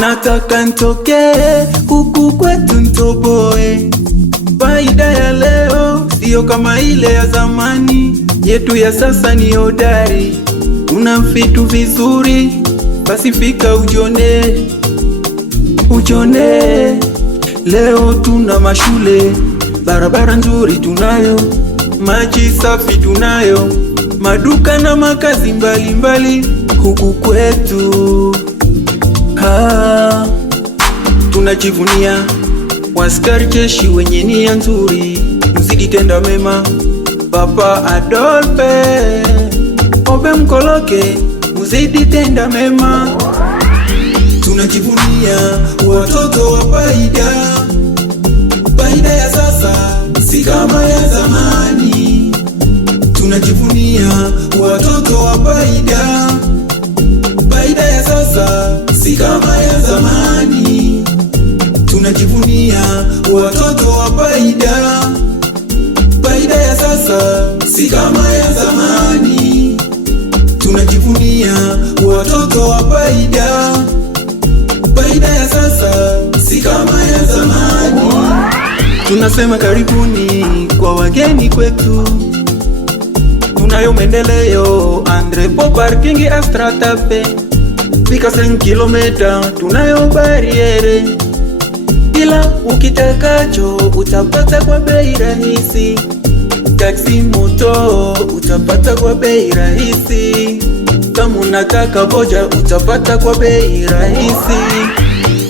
Nataka ntoke huku kwetu ntoboe. Faida ya leo sio kama ile ya zamani, yetu ya sasa ni hodari. Una vitu vizuri, basi fika ujone. Leo tuna mashule, barabara nzuri tunayo, maji safi tunayo, maduka na makazi mbalimbali huku kwetu. Tunajivunia waskari jeshi wenye nia nzuri, mzidi tenda mema. Papa Adolphe Obe Mkoloke, mzidi tenda mema. Tunajivunia watoto wa faida ya sasa si kama ya zamani. Tunajivunia watoto wa faida ya sasa si kama ya zamani. Tunajivunia watoto wa faida ya sasa si kama ya zamani. Tunajivunia watoto wa faida ya sasa si kama ya zamani. Tunasema karibuni kwa wageni kwetu, tunayo maendeleo Andrepo parking extra tape, fika 5 kilomita tunayo bariere, ila ukitakacho utapata kwa bei rahisi. Taxi moto utapata kwa bei rahisi, kama unataka boja utapata kwa bei rahisi.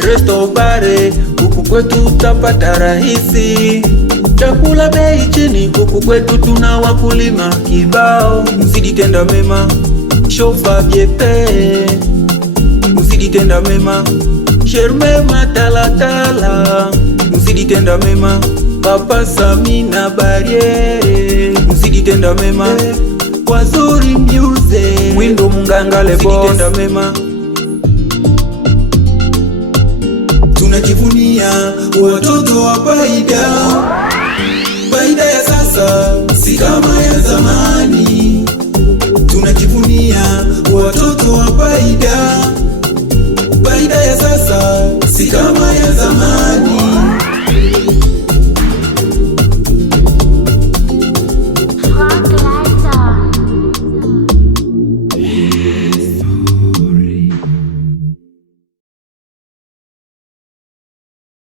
Resto bare huku kwetu utapata rahisi, chakula bei chini huku kwetu tuna wakulima kibao. Mzidi tenda mema, shofa biepe, mzidi tenda mema. Sherme matalatala, mzidi tenda mema. Papa Samina Bariere, mzidi tenda mema. Wazuri music, Mwindo Mungangale boss, mzidi tenda mema. Tunajivunia watoto wa faida ya sasa